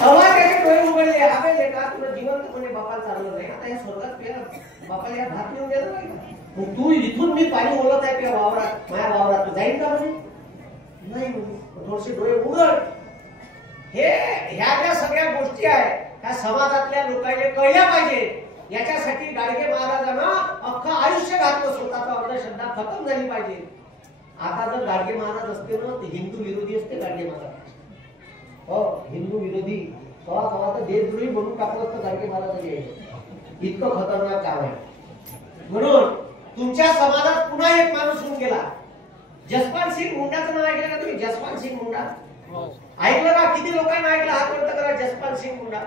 तेव्हा त्याचे डोळे उघडले. अबे लेका तुला जिवंतपणे बापाला चालवलं नाही, आता या स्वर्गात बापाला या भात नेऊन द्यायला नाही का? मग तू इथून मी पाणी ओलत आहे त्या वावरात, माझ्या वावरात तू जाईल का म्हणे? नाही म्हणे. थोडेसे डोळे उघड. ह्या सगळ्या गोष्टी आहेत त्या समाजातल्या लोकांना कळल्या पाहिजे. याच्यासाठी गाडगे महाराजांना अख्खं आयुष्य घातलं, स्वतःचा अंधश्रद्धा खतम झाली पाहिजे. आता जर गाडगे महाराज असते ना ते हिंदू विरोधी असते गाडगे महाराज. हो, हिंदू विरोधी कवा तर देशद्रोही बनून टाकलं असतं गाडगे महाराजांनी. इतकं खतरनाक काम आहे. म्हणून तुमच्या समाजात पुन्हा एक माणूस होऊन गेला. जसपाल सिंग मुंडाचं नाव ऐकलं का तुम्ही? जसपाल सिंग मुंडा ऐकलं का? किती लोकांना ऐकलं? हात वर करा. जसपाल सिंग मुंडा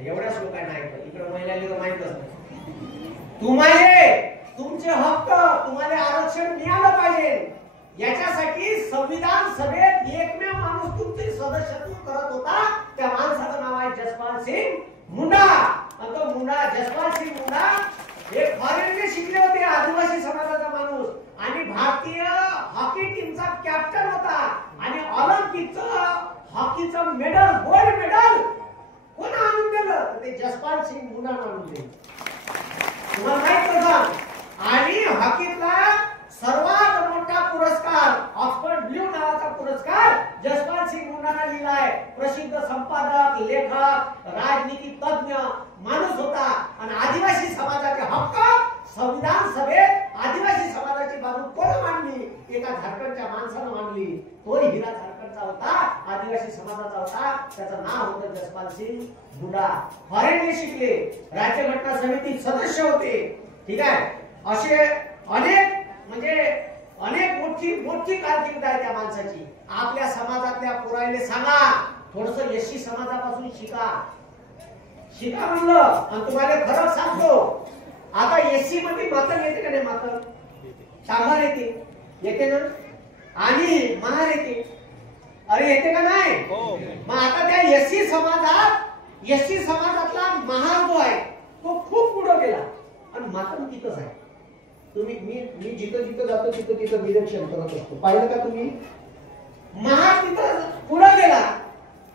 एवढ्याच लोकांना ऐकलं. इकडे महिलांना माहितच नाही. तुम्हाला तुमचे हक्क, तुम्हाला आरक्षण मिळालं पाहिजे. याच्यासाठी संविधान सभेत एकमेव माणूस तुमचे सदस्यत्व करत होता. त्या माणसाचं नाव आहे जसपाल सिंग मुंडा. आणि तो मुंडा, जसपाल सिंग मुंडा हे फॉरेनने शिकले होते, आदिवासी समाजाचा माणूस, आणि भारतीय हॉकी टीमचा कॅप्टन होता. आणि ऑलिम्पिकचं हॉकीचं मेडल, गोल्ड मेडल कोण आणून दिलं? ते जसपाल सिंग मुंडा आणून दिलं. तुम्हाला माहित नव्हतं. आणि हॉकीतला सर्वात मोठा पुरस्कार, ऑक्सफर्ड ब्ल्यू नावाचा पुरस्कार जसपाल सिंग मुंडाने दिलाय. प्रसिद्ध संपादक, लेखक, राजनीती तज्ञ माणूस होता. आणि आदिवासी समाजाचे हक्क संविधान सभेत आदिवासी समाजाची बाजू कोण मांडली? एका झारखंडच्या माणसानं मांडली. तो हिरा झारखंडचा होता, आदिवासी समाजाचा होता. त्याचं नाव होतं जसपाल सिंग मुंडा. फॉरेनने शिकले, राज्यघटना समितीत सदस्य होते. ठीक आहे. असे अनेक मोठी कारकीर्द आहे त्या माणसाची. आपल्या समाजातल्या पोरायले सांगा थोडस एससी समाजापासून शिका म्हणलं. आणि तुम्हाला खरं सांगतो, आता एससी मध्ये मातंग येते का नाही? मातंग सांभार येते ना, आणि महार येते. अरे येते का नाही? मग आता त्या एससी समाजातला महार जो आहे तो खूप पुढे गेला आणि मातंग तिथंच आहे. मी जिथं जातो तिथं निरीक्षण करत असतो. पाहिलं का तुम्ही? महार तिथं पुढे गेला.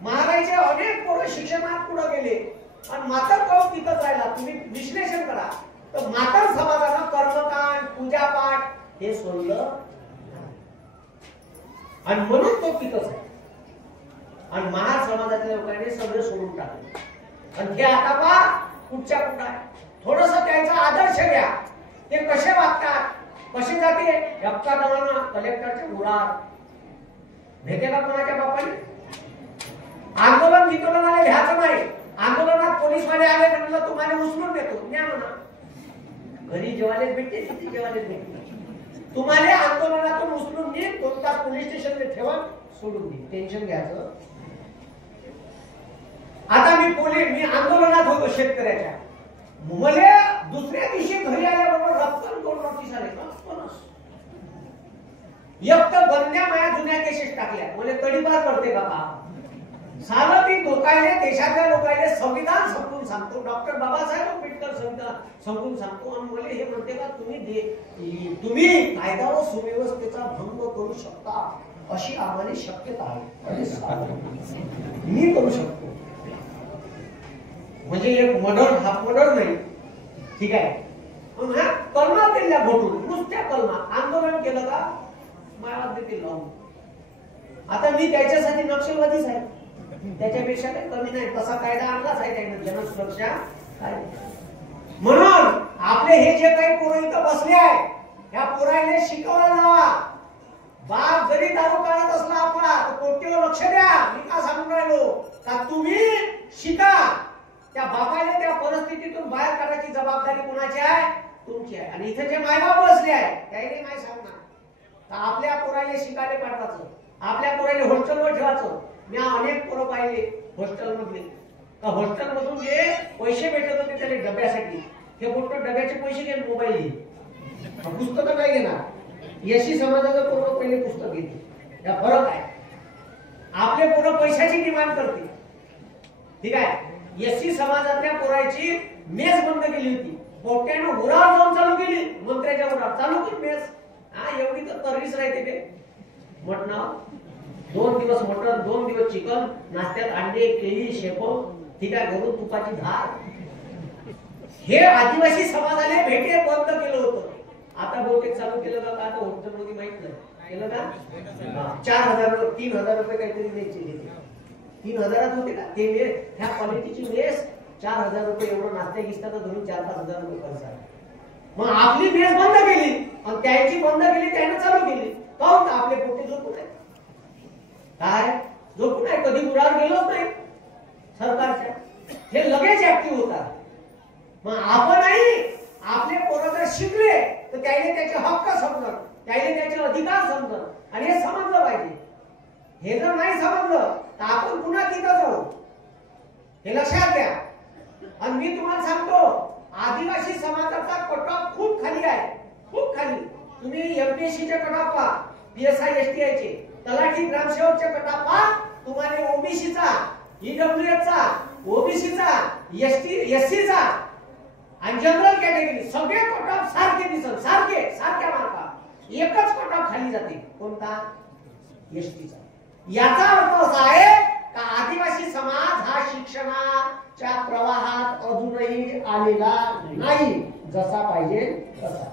महाराचे अनेक पोरं शिक्षणात पुढे गेले आणि मातर पाऊस तिथंच राहिला. तुम्ही विश्लेषण करा तर मातर समाजानं कर्मकांड, पूजापाठ हे सोडलं आणि म्हणून तो तिथंच आहे. आणि महार समाजातल्या लोकांनी सगळं सोडून टाकले. आणि हे आता पहा कुठच्या कुठं आहे. थोडस त्यांचा आदर्श घ्या. ते कसे वागतात, कशी जाते. हप्ता दवाना कलेक्टरच्या मुळात भेटे का कोणाच्या बापाने? आंदोलन वितोलनाला घ्यायचं नाही. आंदोलनात पोलीसवाले आले म्हणलं तुम्हाला उचलून देतो, न्या म्हणा. घरी जेवायला भेटते, तिथे जेवायला भेटते. तुम्हाला आंदोलनातून उचलून मी कोणता पोलीस स्टेशनला ठेवा, सोडून दे. टेन्शन घ्यायचं. आता मी आंदोलनात होतो शेतकऱ्याच्या. मला दुसऱ्या दिवशी घरी आल्याबरोबर रक्कम 2 नोटीस आले. एक तर बंद्या माया जुन्या केसेस टाकल्या. मला तडीपार पडते बाबा. सारं ती लोकायले, देशातल्या लोकायले संविधान समजून सांगतो. डॉक्टर बाबासाहेब आंबेडकर संविधान समजून सांगतो. आणि मला हे म्हणते का तुम्ही कायदा व सुव्यवस्थेचा भंग करू शकता अशी आम्हाला शक्यता आहे. मी करू शकतो. म्हणजे एक मर्डर, हा मर्डर नाही. ठीक आहे. कलमा केल्या घोटून, नुसत्या कलमा. आंदोलन केलं का मायावाद देतील लावून. आता मी त्याच्यासाठी नक्षलवादीच आहे, त्याच्यापेक्षा काही कमी नाही. तसा कायदा आणलाच आहे त्याने, जनसुरक्षा कायदा. म्हणून आपले हे जे काही पोरं इथं बसले आहे, ह्या पोरांना शिकवायला लावा. बाप जरी दारू काढत असला आपला तर पोट्टीवर लक्ष द्या. मी का सांगून राहिलो का तुम्ही शिका. त्या बापाने त्या परिस्थितीतून बाहेर काढायची जबाबदारी कोणाची आहे? तुमची आहे. आणि इथे जे मायबाप बसले आहे त्याने काय सांगणार तर आपल्या पोराला शिकायला पाठवायचं, आपल्या पोराला हॉस्टेलवर ठेवायचं. मी अनेक पोरं पाहिले हॉस्टेल मधले. हॉस्टेल मधून जे पैसे भेटत होते त्याने डब्यासाठी, हे मोठं डब्याचे पैसे घे, मोबाईल घे, पुस्तकं काय घेणार. एससी समाजाचं पोरं पहिले पुस्तक घेते. या फरक आहे. आपले पोरं पैशाची डिमांड करते. ठीक आहे. एससी समाजातल्या पोराची मेस बंद केली होती. पोट्यानं उरावर जाऊन चालू केली. मंत्र्याच्या उरावर चालू केली मेस. एवढी तर तर्रीस राहते ते म्हटणं. 2 दिवस मटण, 2 दिवस चिकन, नाश्त्यात अंडे, केळी, शेपो, ठीक आहे, घरून तुपाची धार. हे आदिवासी समाजाने भेटे बंद केलं होतं. आता बहुतेक चालू केलं का आता होतं मध्ये माहित नाही. केलं का? 4,000 3,000 रुपये काहीतरी द्यायचे. 3,000 होते का ते ह्या क्वालिटीची मेस 4,000 रुपये एवढं नाश्त्या गिसताना धरून 4-5 हजार रुपये खर्च आहे. मग आपली मेस बंद केली आणि त्याची बंद केली, त्याने चालू केली. का होतं? आपले पोटे झोपून आहे. काय झोपून आहे? कधी बुडावर गेलोच नाही सरकारच्या. हे लगेच ऍक्टिव्ह होतात. मग आपणही आपले पोरं जर शिकले तर त्याने त्याचे हक्क समजणार, त्याने त्याचे अधिकार समजणार आणि हे समजलं पाहिजे. हे जर नाही समजलं तर आपण पुन्हा तिथं जाऊ. हे लक्षात घ्या. आणि मी तुम्हाला सांगतो आदिवासी समाजाचा कट ऑफ खूप खाली आहे, खूप खाली. तुम्ही एमपीएससीचे कट ऑफ पहा, पीएसआय एसटीआयचे, तलाठी ग्रामसेवकचे कट ऑफ पहा. तुम्हाला ओबीसीचा, ईडब्ल्यूएसचा, ओबीसीचा, एससीचा आणि जनरल कॅटेगरी सगळे कट ऑफ सारखे दिसत, सारख्या मार्का. एकच कट ऑफ खाली जाते. कोणता? एसटीचा. याचा अर्थ असा आहे का आदिवासी समाज हा शिक्षणाच्या प्रवाहात अजूनही आलेला नाही जसा पाहिजे तसा.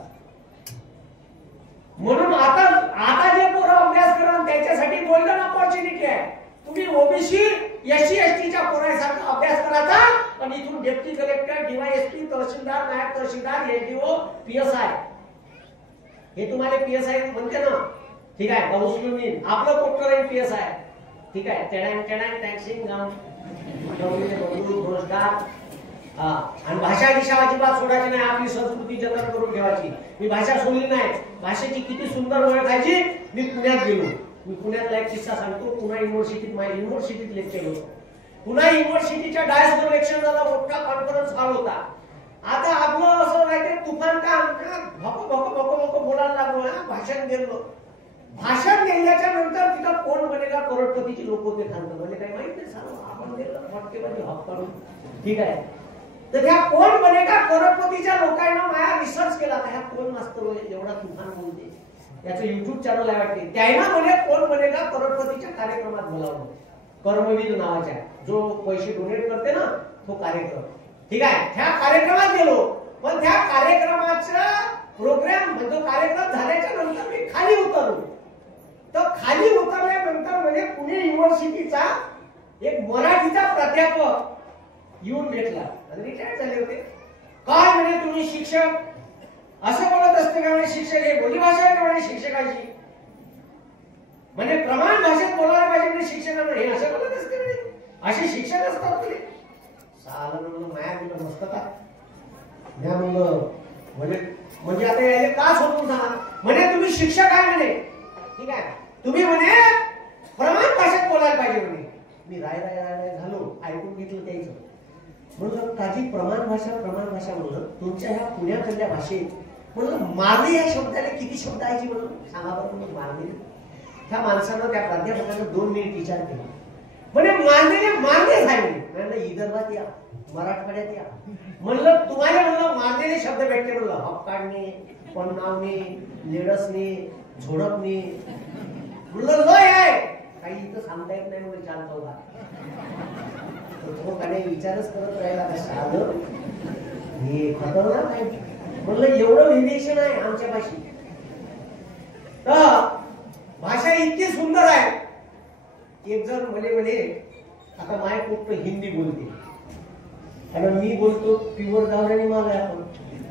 म्हणून आता जे पोरं अभ्यास करा त्याच्यासाठी गोल्डन ऑपॉर्च्युनिटी आहे. तुम्ही ओबीसी एससी एसटीच्या पोरांसारखा अभ्यास करायचा पण इथून डेप्टी कलेक्टर, डीवायएसपी, तहसीलदार, नायब तहसीलदार, एसडीओ, पीएसआय हे तुम्हाला पीएसआय म्हणते ना. ठीक आहे, उचलून आपलं पोट्टर आहे पीएसआय. ठीक आहे, टॅक्सिंग आणि भाषा दिशा अजिबात सोडायची नाही. आपली संस्कृती जतन करून ठेवायची. मी भाषा सोडली नाही. भाषेची किती सुंदर ओळख खायची. मी पुण्यात गेलो. मी पुण्यातला एक किस्सा सांगतो. पुणा युनिव्हर्सिटीत माझ्या युनिव्हर्सिटीत लेक्चर होतं. पुणा युनिव्हर्सिटीच्या डायसवर लेक्चर झाला, मोठा कॉन्फरन्स हॉल होता. आता आपलं असं माहिती तुफान काम भको बोलायला लागलो. भाषण गेलो. भाषण गेल्याच्या नंतर तिथं कोण बनेगा करोडपतीची लोक होते खालतं. म्हणजे काही माहित नाही सांग आपण गेलं फटकेबाजी हॉप करून. ठीक आहे, तर त्या कोण बनेगा करोडपतीच्या लोकांना माया रिसर्च केला. ह्या कोण मास्तर एवढा तुफान बोलते. याचं युट्यूब चॅनल आहे वाटते. त्याला म्हणे कोण बनेगा करोडपतीच्या कार्यक्रमात बोलावलं. कर्मवीर नावाच्या जो पैसे डोनेट करते ना तो कार्यक्रम. ठीक आहे, त्या कार्यक्रमात गेलो. पण त्या कार्यक्रमाचा प्रोग्राम म्हणजे कार्यक्रम झाल्याच्या नंतर मी खाली उतरलो. तर खाली उतरल्यानंतर म्हणजे पुणे युनिव्हर्सिटीचा एक मराठीचा प्राध्यापक येऊन भेटला. रिटायर झाले होते. काय म्हणे तुम्ही शिक्षक असं बोलत असते का? म्हणजे शिक्षक हे बोलीभाषा आहे का म्हणजे शिक्षकाची? म्हणजे प्रमाण भाषेत बोलायला पाहिजे म्हणजे शिक्षकांना हे असं बोलत असते म्हणजे असे शिक्षक असतात तुले. साला म्हणून माया मुलं मस्त का म्या मुलं म्हणजे आता याले का सोडून सांगा. म्हणे तुम्ही शिक्षक आहे म्हणे. ठीक आहे, तुम्ही म्हणे प्रमाण भाषेत बोलायला पाहिजे म्हणे. मी राय झालो, ऐकून घेतलं त्याचं. म्हणून ताजी प्रमाण भाषा म्हणलं तुमच्या ह्या पुण्यातल्या भाषेत म्हणून मारणे या शब्दाला किती शब्द आहे म्हणून सांगा बरं. मारणे ह्या माणसानं त्या प्राध्यापकानं 2 मिनिट विचार केला. म्हणजे मारणे झाले म्हणजे विदर्भात या, मराठवाड्यात या. म्हणलं तुम्हाला म्हणलं मारलेले शब्द भेटले. म्हणलं हप काढणे, पन्नावणे, लेडसणे, झोडपणे. म्हणलं लय आहे काही इथं सांगता येत नाही म्हणजे चालतो का तो काही विचारच करत राहिला का साधं हे खतरनाक आहे. म्हणलं एवढं व्हेरिएशन आहे आमच्या भाषेत. तर भाषा इतकी सुंदर आहे. एक जण म्हणे आता माय पोट हिंदी बोलते आणि मी बोलतो प्युअर गावरानी माल आहे आपण.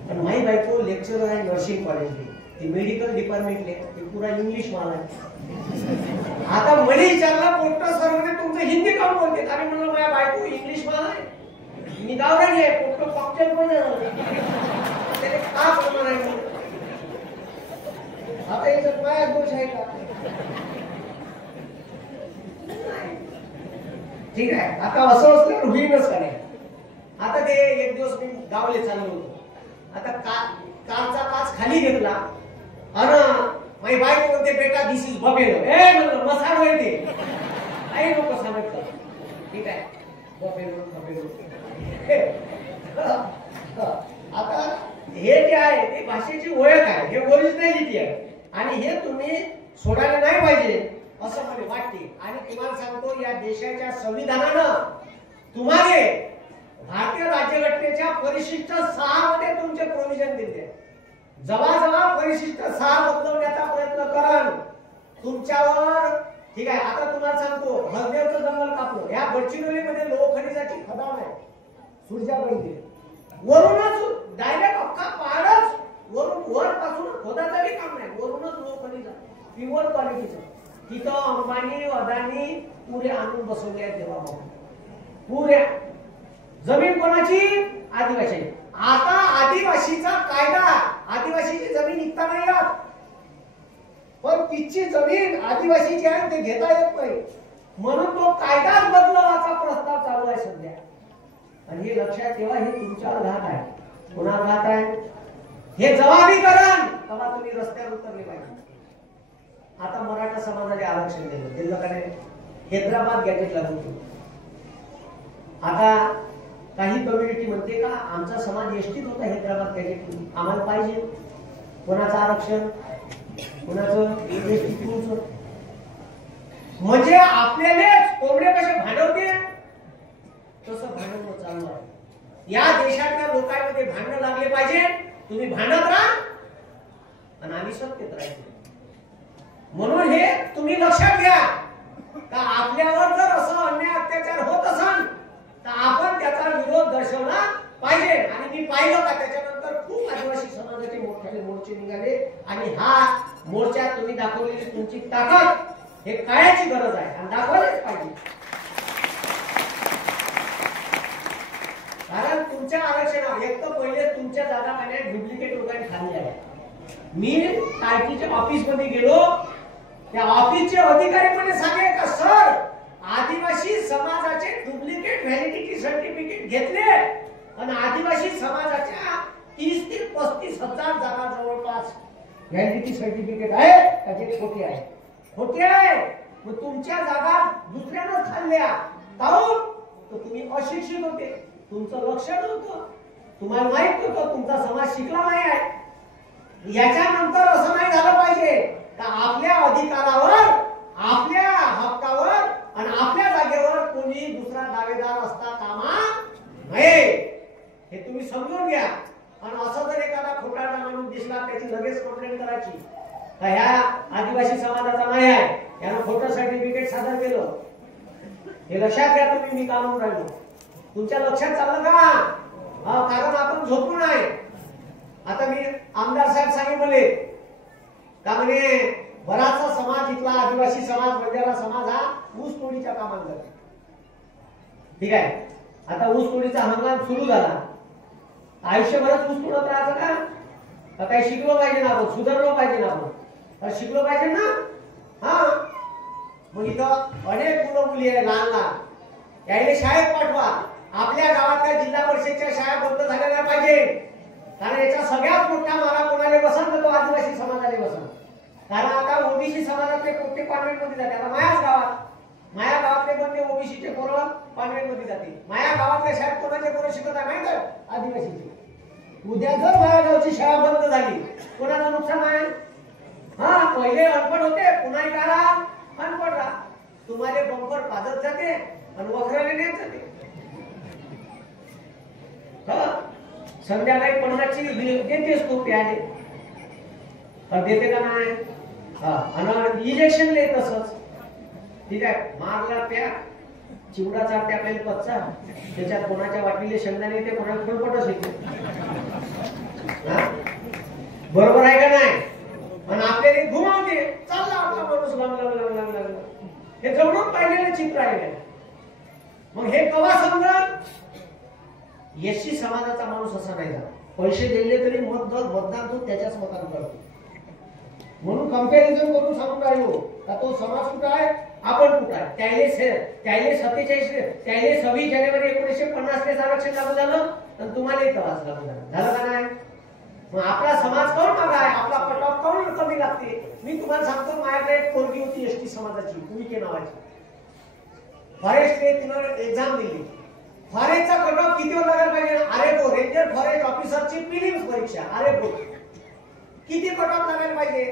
आणि माई बायको लेक्चरर आहे नर्सिंग कॉलेजले. ते मेडिकल डिपार्टमेंटले ते पुरा इंग्लिश माल आहे. आता मला विचारला पोट्ट सर म्हणे तुमचं हिंदी काम बोलते. आणि म्हणलं माझ्या बायको इंग्लिश माल आहे, मी गावरानी आहे. पोट्ट कॉकटेल पण त्याने का बोलणार आहे. आता याच्यात माझ्या दोष आहे का? ठीक आहे, आता असं असलं होईनच का नाही. आता ते एक दिवस मी गावले चाललो होतो. आता कारचा काच खाली घेतला आणि माझी बायको म्हणते बेटा दिस इज बफेलो. म्हणलं मसाड होय ते काही लोक सांगत. ठीक आहे, बफेलो. आता हे जे आहे ते भाषेची ओळख आहे, हे ओरिजिनॅलिटी आहे आणि हे तुम्ही सोडायला नाही पाहिजे. असं मला वाटते. आणि तुम्हाला सांगतो, या देशाच्या संविधानानं तुम्हाला भारतीय राज्यघटनेच्या परिशिष्ट 6 मध्ये तुमचे प्रोव्हिजन दिले. जेव्हा परिशिष्ट 6 बदलवण्याचा प्रयत्न कराल तुमच्यावर, ठीक आहे. आता तुम्हाला सांगतो, हळदेवचं जंगल कापलं, या गडचिरोलीमध्ये लोहखनिजाची खदान आहे, सुरजागडची. वरूनच डायरेक्ट अख्खा पहाडच वर पासून खोदाचं बी काम नाही, वरूनच लोहखनिज प्युअर क्वालिटीचं. तिथं अंबानी अदानी पुरे आणून बसवले आहेत तेव्हा पुऱ्या. जमीन कोणाची? आदिवासी. आता आदिवासीचा कायदा, आदिवासीची जमीन विकता नाही येत, पण तिची जमीन आदिवासीची आहे ते घेता येत नाही, म्हणून तो कायदाच बदलवायचा प्रस्ताव चालू आहे सध्या. आणि हे लक्षात ठेवा, हे तुमच्यावर घात आहे. कोणावर घात आहे? हे जबाबीकरण तेव्हा तुम्ही रस्त्यावर उतरले पाहिजे. आता मराठा समाजाला आरक्षण दिलं का नाही? हैदराबाद गॅजेट लागू केलं. आता काही कम्युनिटी म्हणते का आमचा समाज एसटीत होता हैदराबाद गॅजेट, आम्हाला पाहिजे. कोणाचं आरक्षण? कोणाचं? एसटी. म्हणजे आपल्यालाच कोंबडे कसे भांडवते तसं भांडवणं चालू आहे. या देशातल्या लोकांमध्ये भांडणं लागले पाहिजे. तुम्ही भांडत राहा आणि आम्ही सत्तेत राहायचं. म्हणून हे तुम्ही लक्षात घ्या का आपल्यावर जर असं अन्याय अत्याचार होत असेल तर आपण त्याचा विरोध दर्शवला पाहिजे. आणि मी पाहिलं का त्याच्यानंतर खूप आदिवासी समाजाचे मोठे मोर्चे निघाले. आणि हा मोर्चा तुम्ही दाखवलेली तुमची ताकद हे काळाची गरज आहे आणि दाखवलेच पाहिजे. कारण तुमच्या आरक्षणावर एक तर पहिले तुमच्या जागा पाण्यात डुप्लिकेट लोकांनी खाल्ल्या आहे. मी टायटीच्या ऑफिस मध्ये गेलो, त्या ऑफिसचे अधिकारी म्हणे सांगे का सर आदिवासी समाजाचे डुप्लिकेट व्हॅलिडिटी सर्टिफिकेट घेतले आणि आदिवासी समाजाच्या 30 ते 35 हजार जागा जवळपास व्हॅलिडिटी सर्टिफिकेट आहे त्याचे खोटे आहे. खोटे आहे. मग तुमच्या जागा दुसऱ्यानं खाल्ल्या काहून? तर तुम्ही अशिक्षित होते, तुमचं लक्ष नव्हतं, तुम्हाला माहित नव्हतं, तुमचा समाज शिकला नाही आहे. याच्यानंतर असं नाही झालं पाहिजे का आपल्या अधिकारावर, आपल्या हक्कावर आणि आपल्या जागेवर कोणी दुसरा दावेदार असता कामा नये. हे तुम्ही समजून घ्या. आणि असं जर एखादा खोटारडा माणूस दिसला त्याची लगेच कंप्लेंट करायची, ह्या आदिवासी समाजाचा नाही आहे, यानं खोटं सर्टिफिकेट सादर केलं. हे लक्षात घ्या तुम्ही. मी का म्हणून राहिलो तुमच्या लक्षात चाललं का? कारण आपण झोपून आहे. आता मी आमदार साहेब सांगे बोले का म्हणे बराचसा समाज इथला आदिवासी समाज बंजारा समाज हा ऊस तोडीच्या कामात जातो. ठीक आहे. आता ऊस तोडीचा हंगाम सुरू झाला. आयुष्यभरात ऊस तोडत राहायचं का? काही शिकलो पाहिजे ना आपण, सुधारलो पाहिजे ना आपण, शिकलो पाहिजे ना. हा मग इथं अनेक मुलं मुली आहे लहान लहान, यायला शाळेत पाठवा. आपल्या गावातल्या जिल्हा परिषदच्या शाळा बंद झाल्या नाही पाहिजे. कारण याचा सगळ्यात मोठा मारा कोणाला बसन तो आदिवासी समाजाला बसन. कारण आता ओबीसी समाजातले प्रत्येक कॉन्व्हेंट मध्ये जाते. आता माया गावातले बंदे ओबीसीचे पोरं कॉन्व्हेंट मध्ये जाते. माया गावातल्या शाळेत कोणाचे पोरं शिकत आहे माहित आहे? आदिवासीचे. उद्या जर माया गावची शाळा बंद झाली कोणाचं नुकसान आहे? हा पहिले अनपढ होते, पुन्हा करा अनपढ राहा. तुम्हाला बंपर पाजत जाते आणि वखराने नेत जाते. संध्याकाळी 50ची देतेस तू प्याले देते का नाही? आणि इलेक्शन ले तसंच. ठीक आहे. मारला प्या चिवडाचा त्या पहिले पच्चा, त्याच्यात कोणाच्या वाटीले शेंगदाणे येते, कोणाला फुलपटच येते. बरोबर आहे का नाही? आणि आपल्याला घुमावते, चालला आपला माणूस लागला. हे जवळून पाहिलेलं चित्र आहे. मग हे कवा समजल? एससी समाजाचा माणूस असा नाही झाला. पैसे दिले तरी मतदान तो त्याच्याच मतानं करतो. म्हणून कंपॅरिझन करून सांगून राहिलो का तो समाज कुठं आहे, आपण कुठं आहे. त्याले 26 जानेवारी 1950 आरक्षण लागू झालं आणि तुम्हाला तवाच लागू झालं का नाही? मग आपला समाज कोण मागा आहे? आपला कटऑफ कोण कमी लागते? मी तुम्हाला सांगतो, माझ्याकडे एक पोरगी होती एसटी समाजाची, भूमिके नावाची. फॉरेस्टने तिनं एक्झाम दिली. फॉरेस्टचा कटऑफ कितीवर लागायला पाहिजे? आरेको रेंजर फॉरेस्ट ऑफिसरची प्रिलिम्स परीक्षा आरेको किती कटऑफ लागायला पाहिजे?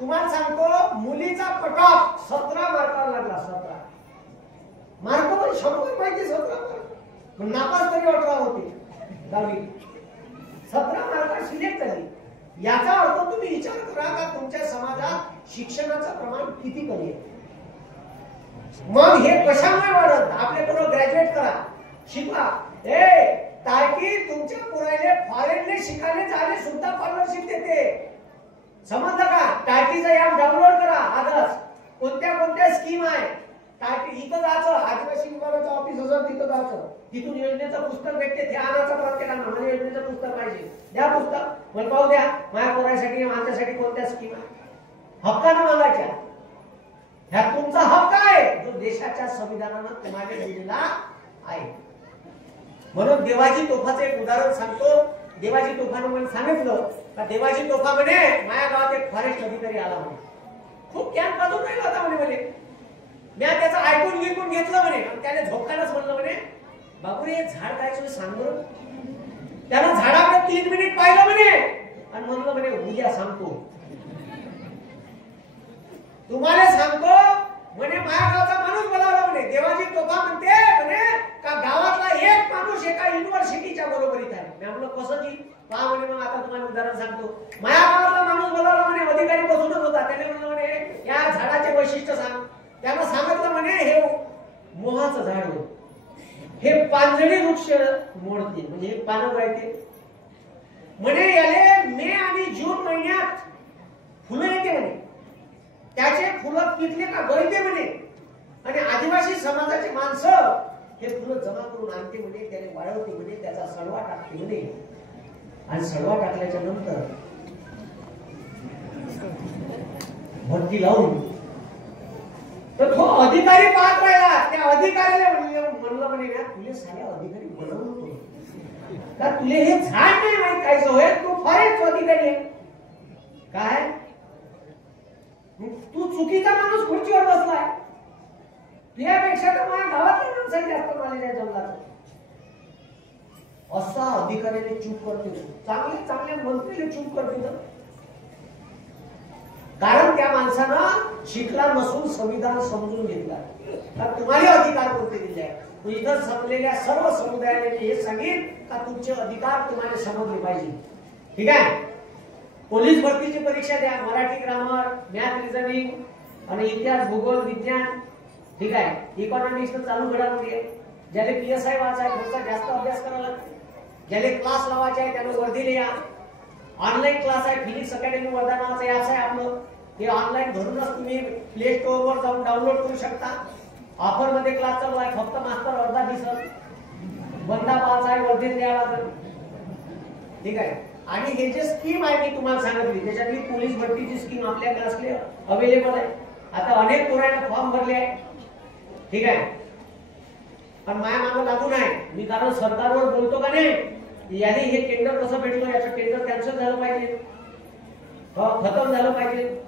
तुम्हाला सांगतो मुलीचा कटऑफ 17 मार्कावर लागला. 17 मार्क म्हणजे 100 पाहिजे. 17 मार्क नापास तरी 18 होते 10वी. 17 मार्क सिलेक्ट झाली. याचा अर्थ तुम्ही विचार करा का तुमच्या समाजात शिक्षणाचं प्रमाण किती कमी आहे. मग हे कशामुळे वाढत. आपल्याबरोबर ग्रॅज्युएट करा, शिका. ताकि तुमच्या पुरायले फॉरेनने शिकायला जाणे सुद्धा स्कॉलरशिप देते. समजलं का. टाकीचा ऍप डाउनलोड करा. आजच कोणत्या स्कीम आहे. टाकी इथं जायचं, आदिवासी विभागाचं ऑफिस असेल तिथं जायचं, तिथून योजनेचं पुस्तक भेटते. ते आणायचं प्रत्येकानं. मला योजनेचं पुस्तक पाहिजे, द्या पुस्तक. मला पाहू द्या माझ्या पोरासाठी माझ्यासाठी कोणत्या स्कीम आहे. हक्कानं मागायच्या. ह्या तुमचा हक्क आहे जो देशाच्या संविधानानं तुम्हाला दिलेला आहे. म्हणून देवाजी तोफाचं एक उदाहरण सांगतो. देवाजी तोफानं मला सांगितलं का देवाजी तोफा म्हणे माझ्या गावात एक फॉरेस्ट अधिकारी आला म्हणे. खूप कॅम्प बाजून राहिला होता म्हणे. मी त्याचं ऐकून घेतलं म्हणे. त्याने झोकायलाच म्हणलं म्हणे बाबू हे झाड काय तुम्ही सांग बरं. त्यानं झाडाकडे 3 मिनिट पाहिलं म्हणे आणि म्हणलं म्हणे उद्या सांगतो. तुम्हाला सांगतो म्हणे माझ्या गावचा माणूस बोलावला म्हणे. देवाजी तोफा म्हणते म्हणे का गावातला एक माणूस एका युनिव्हर्सिटीच्या बरोबरीत आहे. मी म्हणलं कसं जी पहा म्हणे. मग आता तुम्हाला उदाहरण सांगतो. माझ्या गावातला माणूस बोलावला म्हणे. अधिकारी बसूनच होता. त्याने म्हणलं म्हणे या झाडाचे वैशिष्ट्य सांग. त्यानं सांगितलं म्हणे हे मोहाचं झाड होतं. हे पानझडी वृक्ष मोडते म्हणजे हे पानं गळते म्हणे. याले मे आणि जून महिन्यात फुलं येते म्हणे. त्याचे फुलं पिकले का गळते म्हणे. आणि आदिवासी समाजाचे माणसं हे फुलं जमा करून आणते म्हणे. त्याने वाळवते म्हणे. त्याचा सडवा टाकते म्हणे. आणि सडवा टाकल्याच्या नंतर भट्टी लावून तर तो अधिकारी पाहत राहिला. त्या अधिकाऱ्याला म्हणलं म्हणे ना तुले साऱ्या अधिकारी बनवतो का तुले हे झाड नाही माहित काय होय. तू फॉरेस्ट अधिकारी आहे काय. तू चुकीचा माणूस खुर्चीवर बसलाय. तुझ्यापेक्षा तर माझ्या गावातल्या माणसाने जास्त नॉलेज आहे जंगलाचं. असा अधिकाऱ्याने चूप करते. चांगल्या मंत्रीने चूप करते. कारण त्या माणसानं शिकला नसून संविधान समजून घेतला. तर तुम्हाला अधिकार कोणते दिले आहे. इथं संपलेल्या सर्व समुदायाने हे सांगितलं का तुमचे अधिकार तुम्हाला समजले पाहिजे. ठीक आहे. पोलीस भरतीची परीक्षा द्या. मराठी ग्रामर, मॅथ, रिझनिंग आणि इतिहास, भूगोल, विज्ञान. ठीक आहे. इकॉनॉमिक्स तर चालू घडामोडी आहे. ज्याला PSI वाचाय थोडासा जास्त अभ्यास करावा लागतो. ज्याला क्लास लावायचे आहे त्याला वर्धीला या. ऑनलाईन क्लास आहे. फिनिक्स अकॅडमी वर्धा नावाचा ऍप आहे आपलं. हे ऑनलाईन घरूनच तुम्ही प्ले स्टोअर वर जाऊन डाउनलोड करू शकता. ऑफर मध्ये क्लास चालू आहे. फक्त मास्तर अर्धा दिसत बंदा पाच आहे वर्धीत द्यावा लागेल. ठीक आहे. आणि हे जे स्कीम आहे मी तुम्हाला सांगितली त्याच्यातली पोलीस भरतीची स्कीम आपल्या क्लासले अवेलेबल आहे. आता अनेक पोरांना फॉर्म भरले आहे. ठीक आहे. पण माझ्या मागं लागू नाही मी. कारण सरकारवर बोलतो का नाही याने हे टेंडर कसं भेटलं. याचं टेंडर कॅन्सल झालं पाहिजे. खतम झालं पाहिजे.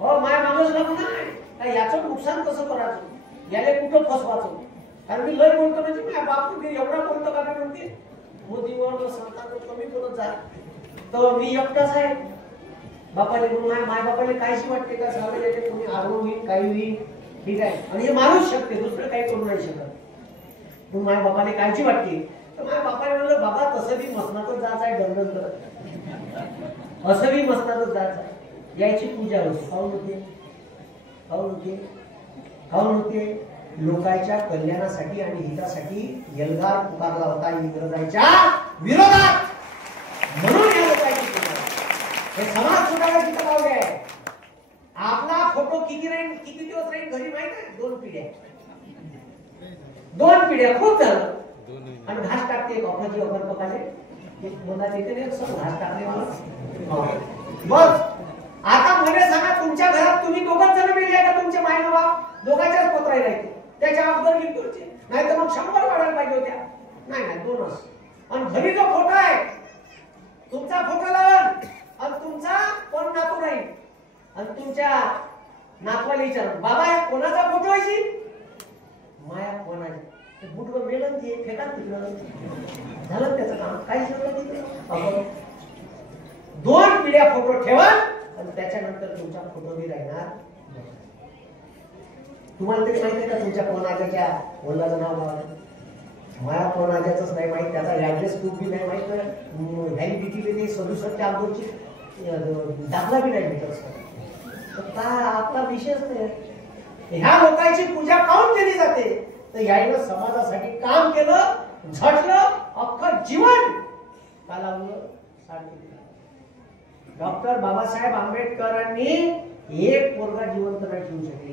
माझ्या माणूस लागू नाही. याचं नुकसान कसं करायचं. याला कुठं फसवायचं. कारण मी लय बोलतो म्हणजे मी बापू एवढा बोलतो का म्हणते मोदीवर सरकार कमी बोलत जा. तर मी एकटाच आहे बापाले म्हणून. माय बापाले काहीशी वाटते का सावे याचे कोणी आरोप होईल काही होईल. ठीक आहे. आणि हे माणूस शकते दुसरं काही करू नाही शकत. तू माझ्या बापाने काळजी वाटते. तर माझ्या बापाने म्हणलं बाबा तसं बी मसनातच जायचं आहे. दंडन करत असं बी मसनातच जायचं आहे. याची पूजा होते. खाऊन होते लोकांच्या कल्याणासाठी आणि हितासाठी एल्गार पुकारला होता इंग्रजांच्या विरोधात. म्हणून या लोकांची पूजा. हे समाज सुधारणाची पावले आहे. आपला फोटो किती दिवस राहील घरी माहित आहे. 2 पिढ्या. 2 पिढ्या खूप झालं. आणि घास टाकते ऑफरची ऑफर पकाले मला तिथे घास टाकले मला बस. आता मला सांगा तुमच्या घरात तुम्ही दोघच जण मिळले का तुमचे माय बाप दोघांच्याच पत्राई राहते. त्याच्या अगोदर लिखूचे नाही तर मग 100 वाढायला पाहिजे होत्या. नाही 2च. आणि घरी जो फोटो आहे तुमचा फोटो लावून आणि तुमचा कोण नातू राहील. आणि तुमच्या नातवाला विचार बाबा कोणाचा फोटो आहे. माया कोणाची बुटवर मेलं ते फेकात तिकडं झालं त्याचं काम. काहीच नव्हतं तिथे. 2 पिढ्या फोटो ठेवा आणि त्याच्यानंतर तुमचा फोटो बी राहणार. तुम्हाला तरी माहिती आहे का तुमच्या कोणाच्या वडिलाचं नाव काय? मला कोणाच्याच नाही माहित, त्याचा ऍड्रेस प्रूफ बी नाही माहित, व्हॅलिडिटी ते 67 अगोदरची दाखला बी नाही भेटत. काय आपला विषयच नाही. ह्या लोकांची पूजा काऊन केली जाते? तर यायनं समाजासाठी काम केलं, झटलं, अख्खं जीवन का लावलं? डॉक्टर बाबासाहेब आंबेडकरांनी एक पोरगा जिवंत नाही ठेवू शकले.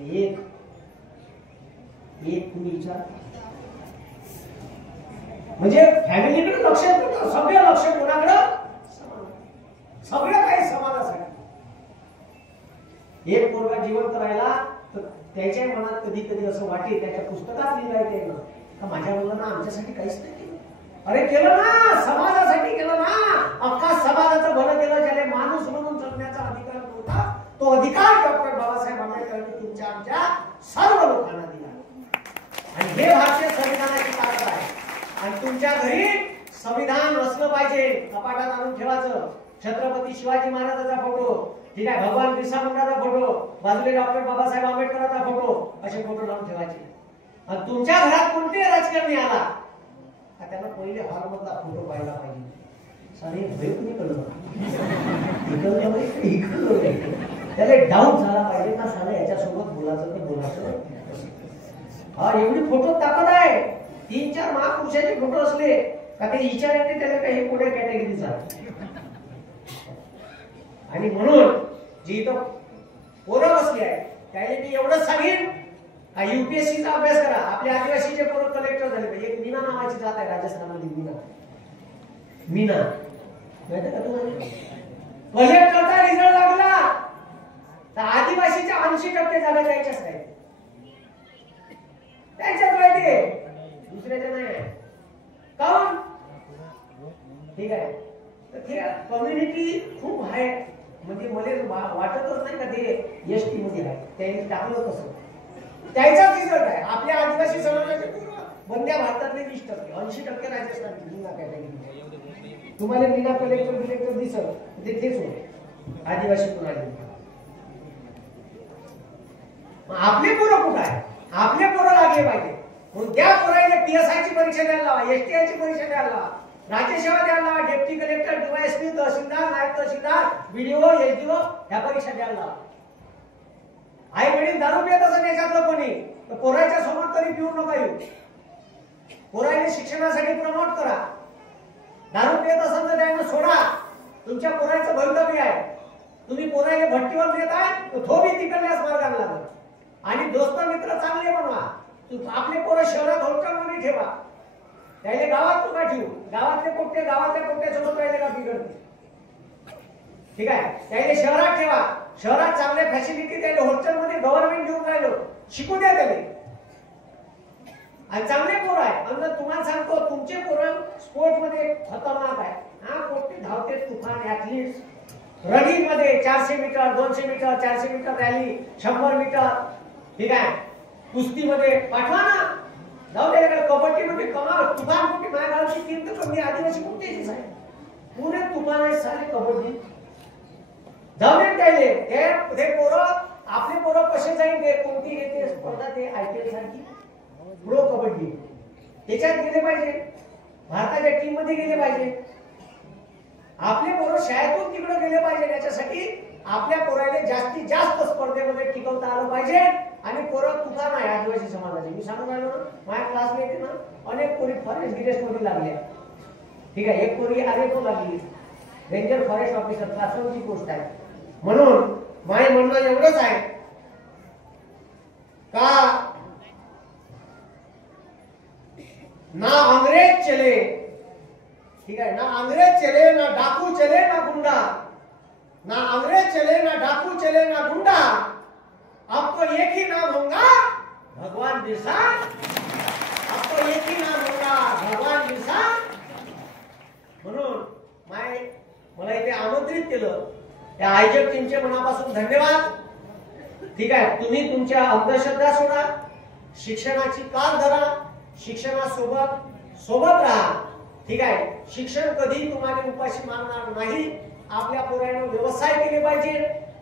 एक तुम्ही विचार, म्हणजे फॅमिलीकडे लक्ष देतो, सगळं लक्ष कोणाकडं? सगळं काही समाजासाठी. एक पोरगा जिवंत राहिला तर त्याच्या मनात कधी कधी असं वाटे, त्याच्या पुस्तकात लिहिलंय का माझ्या मुलांना आमच्यासाठी काहीच नाही केलं. अरे केलं ना, समाजासाठी केलं ना, अख्खा समाजाचं भलं केलं. ज्याला माणूस म्हणून जगण्याचा अधिकार नव्हता तो अधिकार डॉक्टर बाबासाहेब आंबेडकरांनी तुमच्या आमच्या सर्व लोकांना दिला. आणि हे भारतीय संविधानाची ताकद आहे. आणि तुमच्या घरी संविधान असलं पाहिजे, कपाटात आणून ठेवायचं. छत्रपती शिवाजी महाराजांचा फोटो, ठीक आहे, भगवान बिरसा मुंडाचा फोटो, बाजूला डॉक्टर बाबासाहेब आंबेडकरांचा फोटो, असे फोटो लावून ठेवायचे. आणि तुमच्या घरात कोणते राजकारणी आला त्याला पहिले हॉल मधला फोटो पाहायला पाहिजे. सारे त्याला डाऊट झाला पाहिजे का सारे याच्यासोबत बोलायचं तर बोलायचं. हा एवढी फोटो ताकद आहे. 3-4 महापुरुषाचे फोटो असले का ते विचारायचे त्याला काही पुढे कॅटेगरीचा. आणि म्हणून जी इथं पोरं बसली आहे त्याने मी एवढंच सांगेन, युपीएससीचा अभ्यास करा. आपल्या आदिवासीचे पोरं कलेक्टर झाले पाहिजे. एक मीना नावाची जात आहे राजस्थानमध्ये, मीना माहिती का तुम्हाला? कलेक्टरचा रिझल्ट लागला तर आदिवासीच्या 80% जागा त्याच्याच आहेत, त्यांच्याच माहिती, दुसऱ्याच्या नाही. काऊन? ठीक आहे, तर ते कम्युनिटी खूप आहे. म्हणजे मला वाटतच नाही का ते एसटी मध्ये आहे, त्यांनी टाकलं कसं, त्याचाच रिझल्ट आहे. आपल्या आदिवासी समाजाचे वंद्या भारतातले 20%, 80% राजस्थानची मीना कॅटेगरी. तुम्हाला मीना कलेक्टर दिसत ते तेच होते आदिवासी कोणाचे. आपले पोरं कुठं आहे? आपले पोरं लागले पाहिजे. म्हणून त्या पोराने पीएसआयची परीक्षा द्यायला लावा, एसटीआयची परीक्षा द्यायला लावा, राज्यसेवा द्यायला लावा, डेप्टी कलेक्टर, डीवायएसपी, तहसीलदार, नायब तहसीलदार, बीडीओ, एसडीओ ह्या परीक्षा द्यायला लावा. आई वडील दारू पित असं त्याच्यातलं कोणी तर पोराच्या सोबत तरी पिऊ नका येऊ. पोराने शिक्षणासाठी प्रमोट करा. दारू पित असेल तर त्यांना सोडा. तुमच्या पोराचं भवितव्य आहे. तुम्ही पोराने भट्टीवर देत आहे तर तो बी तिकडल्याच मार्गाला लागल. आणि दोस्त मित्र चांगले बनवा. आपले पोरं शहरात होटलमध्ये ठेवा, त्याला गावात नका ठेवू. गावातल्या पोट्यासोबत राहिले का बिघडते. ठीक आहे, त्याला शहरात ठेवा. शहरात चांगल्या फॅसिलिटी त्याला हॉस्टेलमध्ये गव्हर्नमेंट देऊन राहिलो, शिकू द्या त्याला. आणि चांगले पोरं आहे. आणि तुम्हाला सांगतो तुमचे पोरं स्पोर्ट मध्ये खतरनाक आहे. हा पोट्टे धावते, तुफान ऍथलीट्स. रनिंग मध्ये 400 metre, 200 metre, 400 metre rally, 100 metre, ठीक आहे, कुस्तीमध्ये पाठवा ना. जाऊ द्या. कबड्डीमध्ये कमाल तुफान कुठे माझ्या गावची टीम तर कमी आदिवासी कुठेच आहे. पुणे तुफान आहे सारे कबड्डी. जाऊ दे त्याले. ते पोरं आपले पोरं कसे जाईल ते कोणती येते स्पर्धा ते आयपीएल सारखी प्रो कबड्डी त्याच्यात गेले पाहिजे. भारताच्या टीम मध्ये गेले पाहिजे. आपले पोरं शाळेतून तिकडे गेले पाहिजे. याच्यासाठी आपल्या पोराला जास्तीत जास्त स्पर्धेमध्ये टिकवता आलं पाहिजे. आणि पोरं तुफान आहे आदिवासी समाजाचे. मी सांगून राहिलो ना, माझ्या क्लासमेट आहे ना, अनेक पोरी फॉरेस्ट गिरेस्ट मध्ये लागल्या. ठीक आहे, एक पोरी आरेको लागली, रेंजर फॉरेस्ट ऑफिसर, क्लास 1 ची पोस्ट आहे. म्हणून माझे म्हणणं एवढंच आहे का ना अंग्रेज चले, ठीक है, ना अंग्रेज चले, ना डाकू चले, ना गुंडा. ना अंग्रेज चले, ना डाकू चले, ना गुंडा. अब तो एक ही नाम होगा, भगवान बिरसा. अब तो एक ही नाम होगा, भगवान बिरसा. म्हणून मला इथे आमंत्रित केलं त्या आयोजक टीमचे मनापासून धन्यवाद. ठीक आहे, तुम्ही तुमच्या अंधश्रद्धा सोडा, शिक्षणाची काल धरा, शिक्षणासोबत राहा. ठीक आहे, शिक्षण कधी तुम्हाला उपाशी मारणार नाही. आपल्या पोरांना व्यवसाय केले पाहिजे.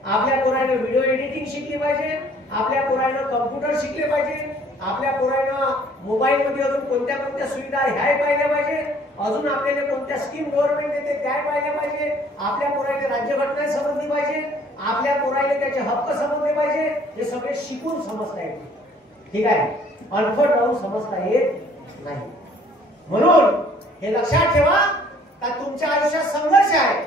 आपल्या पोरानं व्हिडिओ एडिटिंग शिकली पाहिजे, आपल्या पोरानं कम्प्युटर शिकले पाहिजे, आपल्या पोरानं मोबाईल मध्ये अजून कोणत्या कोणत्या सुविधा ह्याही पाहिल्या पाहिजे, अजून आपल्याला कोणत्या स्कीम गव्हर्नमेंट देते त्या पाहिल्या पाहिजे, आपल्या पोराला राज्यघटना समजली पाहिजे, आपल्या पोराला त्याचे हक्क समजले पाहिजे. हे सगळे शिकून समजता येते. ठीक आहे, अनफट राहून समजता येत नाही. म्हणून हे लक्षात ठेवा का तुमच्या आयुष्यात संघर्ष आहे.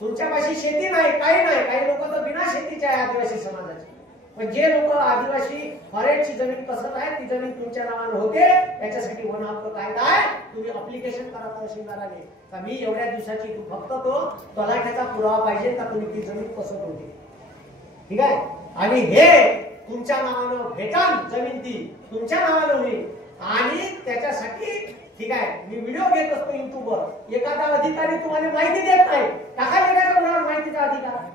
तुमच्यापाशी शेती नाही, काही नाही, काही लोक तर बिना शेतीचे आहे आदिवासी समाजाचे. पण जे लोक आदिवासी फॉरेस्टची जमीन कसत आहे ती जमीन तुमच्या नावाने होते, त्याच्यासाठी वन हक्क कायदा आहे. तुम्ही अप्लिकेशन करा तहसीलदाराने का मी एवढ्या दिवसाची फक्त तो तलाठ्याचा पुरावा पाहिजे का तुम्ही ती जमीन कसत होते. ठीक आहे, आणि हे तुमच्या नावानं भेटान जमीन ती तुमच्या नावानं होईल. आणि त्याच्यासाठी ठीक आहे मी व्हिडिओ घेत असतो युट्यूबवर, एखादा अधिकारी तुम्हाला माहिती देत नाही, टाकायचं काय कोणाला माहितीचा अधिकार.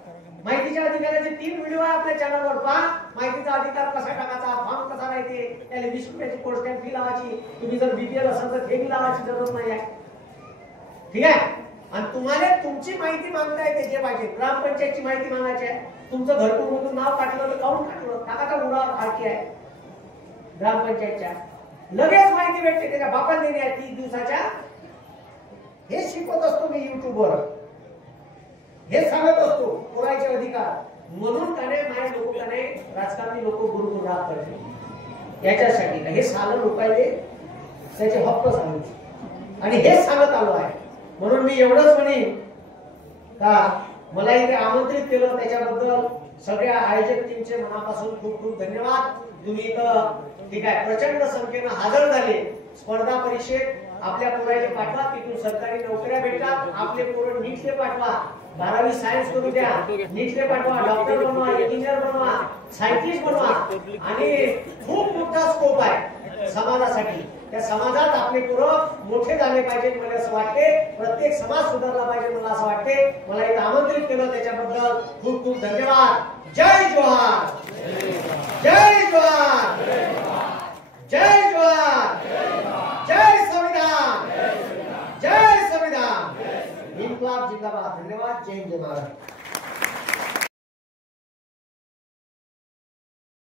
माहितीच्या अधिकाराचे 3 व्हिडिओ आहे आपल्या चॅनलवर. पहा माहितीचा अधिकार कसा टाकायचा, फॉर्म कसा राहते, त्याला 20 रुपयाची पोस्टॅम्प फी लावायची. तुम्ही जर बीपीएल असाल तर फी लावायची जरूरत नाही आहे. ठीक आहे, आणि तुम्हाला तुमची माहिती मागता येते जे पाहिजे. ग्रामपंचायतची माहिती मागायची आहे, तुमचं घरकुल मधून नाव काढलं तर काढून काढलं टाकाचा मुळावर आरती आहे ग्रामपंचायतच्या, लगेच माहिती भेटते. त्याच्या बापाला देणे आहे 30 दिवसाच्या. हे शिकवत असतो मी युट्यूबवर, हे सांगत असतो पोरायचे अधिकार. म्हणून त्याने माझे लोक त्याने राजकारणी लोक गुरुकुलात करते याच्यासाठी हे साधं लोकांचे त्याचे हक्क सांगितले आणि हेच सांगत आलो आहे. म्हणून मी एवढंच म्हणेन का मला इथे आमंत्रित केलं त्याच्याबद्दल सगळ्या आयोजक टीमचे मनापासून खूप खूप धन्यवाद. तुम्ही इथं ठीक आहे प्रचंड संख्येनं हजर झाले. स्पर्धा परीक्षेत आपल्या पोराला पाठवा, तिथून सरकारी नोकऱ्या भेटतात. आपले पोरं नीटले पाठवा, 12वी सायन्स करू द्या, नीटले पाठवा, डॉक्टर बनवा, इंजिनियर बनवा, सायंटिस्ट बनवा. आणि खूप मोठा स्कोप आहे समाजासाठी. त्या समाजात आपले पोरं मोठे झाले पाहिजे. मला असं वाटते प्रत्येक समाज सुधारला पाहिजे. मला असं वाटते मला इथं आमंत्रित केलं त्याच्याबद्दल खूप खूप धन्यवाद. जय जोहार, जय जोहार, जय जोहार, जय संविधान, जय संविधान. इन्क्लाब जिंदाबाद. धन्यवाद. जय हिंद. जय महाराष्ट्र.